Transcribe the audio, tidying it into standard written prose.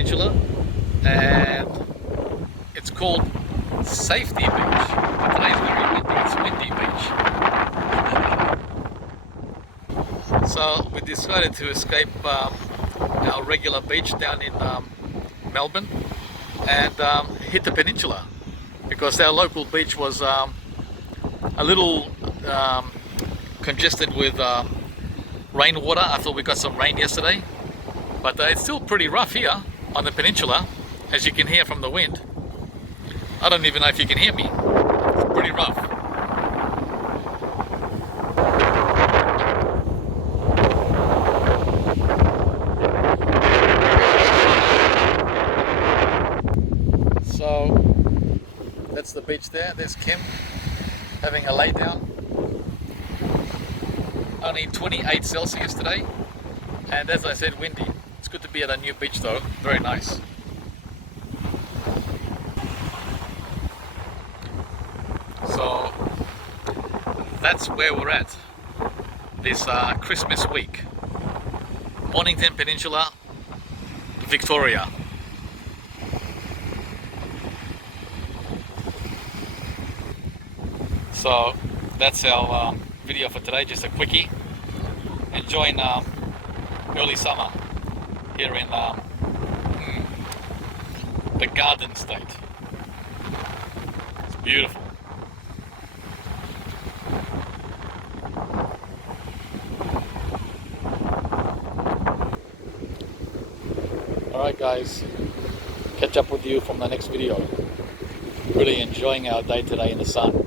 Peninsula, and it's called Safety Beach. But today's very windy, it's Windy Beach. So we decided to escape our regular beach down in Melbourne and hit the Peninsula, because our local beach was a little congested with rainwater. I thought we got some rain yesterday, but it's still pretty rough here on the Peninsula, as you can hear from the wind. I don't even know if you can hear me. It's pretty rough. So that's the beach there. There's Kim having a lay down. Only 28 Celsius today, and as I said, windy. It's good to be at a new beach though, very nice. So that's where we're at this Christmas week. Mornington Peninsula, Victoria. So that's our video for today, just a quickie. Enjoying early summer here in the Garden State. It's beautiful. Alright guys, catch up with you from the next video. Really enjoying our day today in the sun.